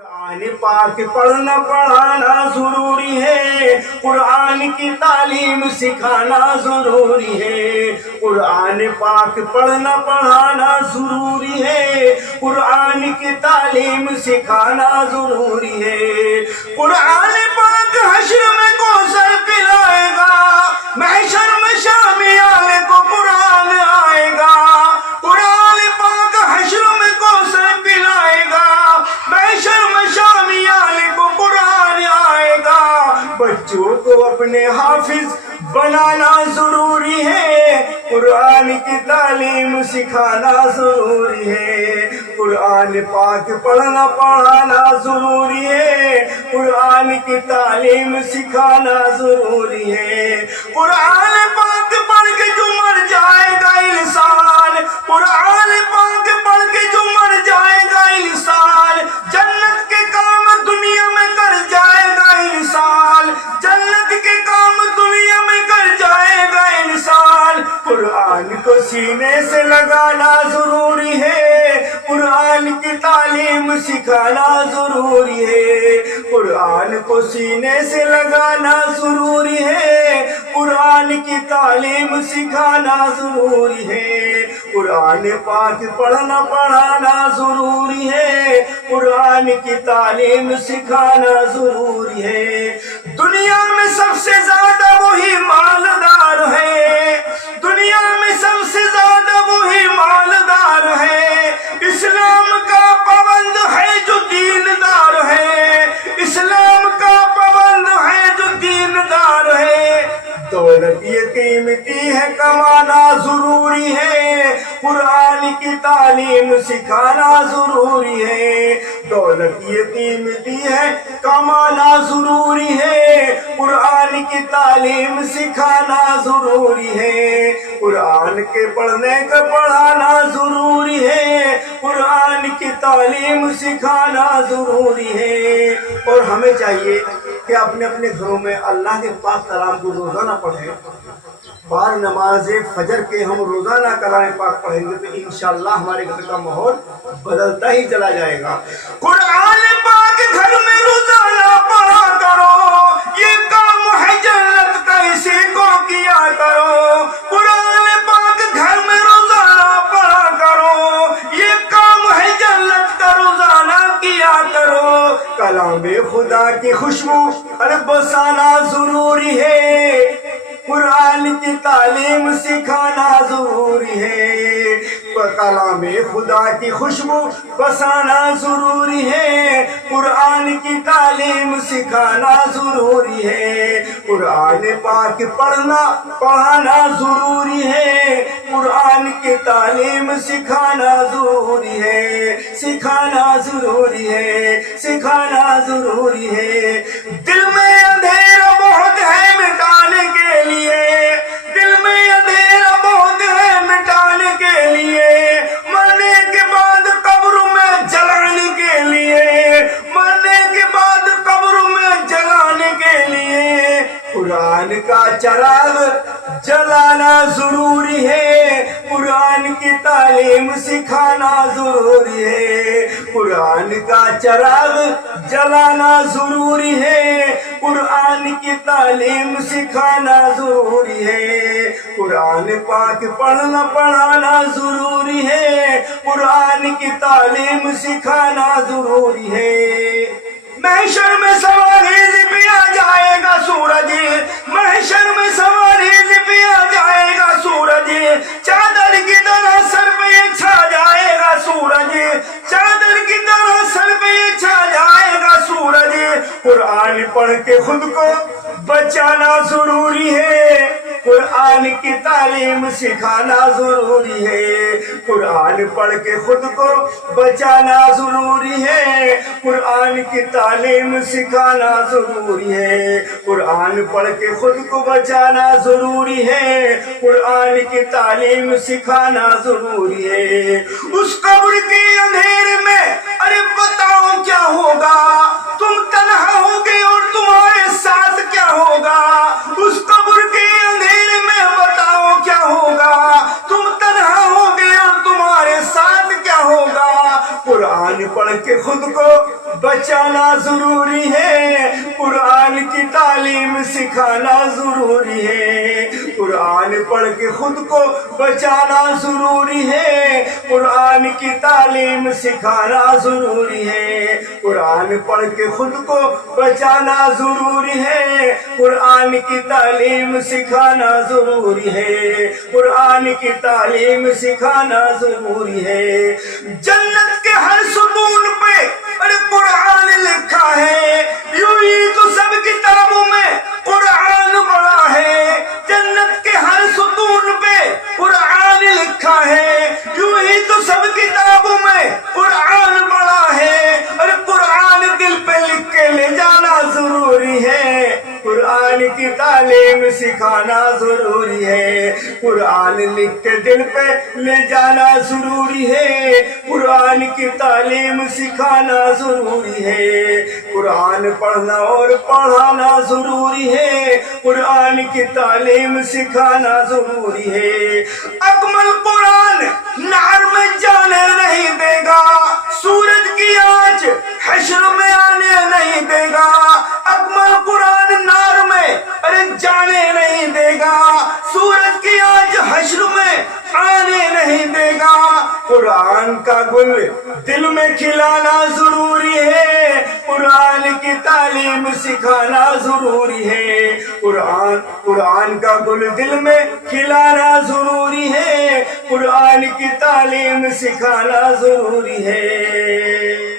قرآن پاک پڑھنا پڑھانا ضروری ہے، قرآن کی تعلیم سکھانا ضروری ہے۔ قرآن پاک پڑھنا پڑھانا ضروری ہے، قرآن کی تعلیم سکھانا ضروری ہے۔ قرآن پاک حشر میں کوثر پلائے گا، محشر میں شامیال کو قرآن آئے گا۔ قرآن پاک حشر میں کوثر پلائے گا، محشر میں شامیال کو قرآن آئے گا۔ بچوں کو اپنے حافظ بنانا ضروری ہے، قرآن کی تعلیم سکھانا ضروری ہے۔ قرآن پاک پڑھنا پڑھانا ضروری ہے، قرآن کی تعلیم سکھانا ضروری ہے۔ قرآن پاک پڑھ کے جو مر جائے گا انسان، قرآن پاک پڑھ کے جو مر جائے گا انسان، جنت کے کام دنیا میں کر جائے گا انسان، جنت کے کام دنیا میں کر جائے گا انسان۔ قرآن کو سینے سے لگانا ضروری ہے، قرآن کی تعلیم سکھانا ضروری ہے۔ قرآن کو سینے سے لگانا ضروری ہے، قرآن کی تعلیم سکھانا ضروری ہے۔ قرآن پاک پڑھنا پڑھانا ضروری ہے، قرآن کی تعلیم سکھانا ضروری ہے۔ دنیا میں سب سے زیادہ وہی مالدار ہے، دنیا میں سب سے زیادہ وہی مالدار ہے، اسلام کا پابند ہے جو دیندار ہے، اسلام کا پابند ہے جو دیندار ہے۔ دولت یہ قیمتی ہے، کمانا ضروری ہے، قرآن کی تعلیم سکھانا ضروری ہے۔ دولت یہ قیمتی ہے، کمانا ضروری ہے، قرآن کی تعلیم سکھانا ضروری ہے۔ قرآن کے پڑھنے کا پڑھانا ضروری ہے، قرآن کی تعلیم سکھانا ضروری ہے۔ اور ہمیں چاہیے کہ اپنے اپنے گھروں میں اللہ کے پاک کلام کو روزانہ پڑھیں۔ بعد نماز فجر کے ہم روزانہ کلام پاک پڑھیں گے تو انشاءاللہ ہمارے گھر کا ماحول بدلتا ہی چلا جائے گا۔ قرآن پاک گھر میں روزانہ پڑھا کرو، یہ کام ہے جنت کا، اسی کو کیا کرو۔ قرآن پاک گھر میں روزانہ پڑھا کرو، یہ کام ہے جنت کا، روزانہ کیا کرو۔ کلام خدا کی خوشبو بسانا ضروری ہے، قرآن کی تعلیم سکھانا ضروری ہے۔ کلام خدا کی خوشبو بسانا ضروری ہے، قرآن کی تعلیم سکھانا ضروری ہے۔ قرآن پاک پڑھنا پڑھانا ضروری ہے، قرآن کی تعلیم سکھانا ضروری ہے، سکھانا ضروری ہے، سکھانا ضروری ہے۔ دل میں اندھیرا بہت ہے مٹانے کے لیے، دل میں اندھیرا بہت ہے مٹانے کے لیے، مرنے کے بعد قبر میں جلانے کے لیے، مرنے کے بعد قبر میں جلانے کے لیے قرآن کا چراغ جلانا ضروری ہے، قرآن کی تعلیم سکھانا ضروری ہے۔ قرآن کا چراغ جلانا ضروری ہے، قرآن کی تعلیم سکھانا ضروری ہے۔ قرآن پاک پڑھنا پڑھانا ضروری ہے، قرآن کی تعلیم سکھانا ضروری ہے۔ محشر میں سواری پیا جائے گا سورج، محشر میں سواری پیا جائے گا سورج، چادر کی طرح سر پہ چھا جائے گا سورج، چادر کی طرح سر پہ چھا جائے گا سورج۔ قرآن پڑھ کے خود کو بچانا ضروری ہے، قرآن کی تعلیم سکھانا ضروری ہے۔ قرآن پڑھ کے خود کو بچانا ضروری ہے، قرآن کی تعلیم سکھانا ضروری ہے۔ قرآن پڑھ کے خود کو بچانا ضروری ہے، قرآن کی تعلیم سکھانا ضروری ہے۔ اس قبر کے اندھیرے میں ارے بتاؤ کیا ہوگا، تم تنہا ہوگے اور تمہارے ساتھ کیا ہوگا۔ اس قبر کے اندھیرے میں بتاؤ کیا ہوگا، تم تنہا ہوگے اور تمہارے ساتھ کیا ہوگا۔ قرآن پڑھ کے خود کو بچانا ضروری ہے، قرآن کی تعلیم سکھانا ضروری ہے، قرآن پڑھ کے خود کو بچانا ضروری ہے، قرآن کی تعلیم سکھانا ضروری ہے، قرآن پڑھ کے خود کو بچانا ضروری ہے، قرآن کی تعلیم سکھانا ضروری ہے، قرآن کی تعلیم سکھانا ضروری ہے۔ جنت کے ہر ستون پہ ارے قرآن لکھا ہے، یوں ہی تو سب کتابوں میں قرآن بڑا ہے، جنت کے ہر ستون پہ قرآن لکھا ہے، یوں ہی تو سب کتابوں میں قرآن بڑا ہے، اور قرآن دل پہ لکھ کے لے جانا ضروری ہے، قرآن کی تعلیم سکھانا ضروری ہے، قرآن لکھ کے دل پہ لے جانا ضروری ہے، قرآن کی تعلیم سکھانا ضروری ہے، قرآن پڑھنا اور پڑھانا ضروری ہے، قرآن کی تعلیم سکھانا ضروری ہے۔ اکمل قرآن نار میں جانے نہیں دے گا، سورج کی آنچ حشر میں آنے نہیں دے گا، اکمل قرآن نار میں ارے جانے نہیں دے گا، سورج کی آنچ حشر میں آنے نہیں دے گا، قرآن کا گل دل میں کھلانا ضروری ہے، قرآن کی تعلیم سکھانا ضروری ہے، قرآن کا گل دل میں کھلانا ضروری ہے، قرآن کی تعلیم سکھانا ضروری ہے۔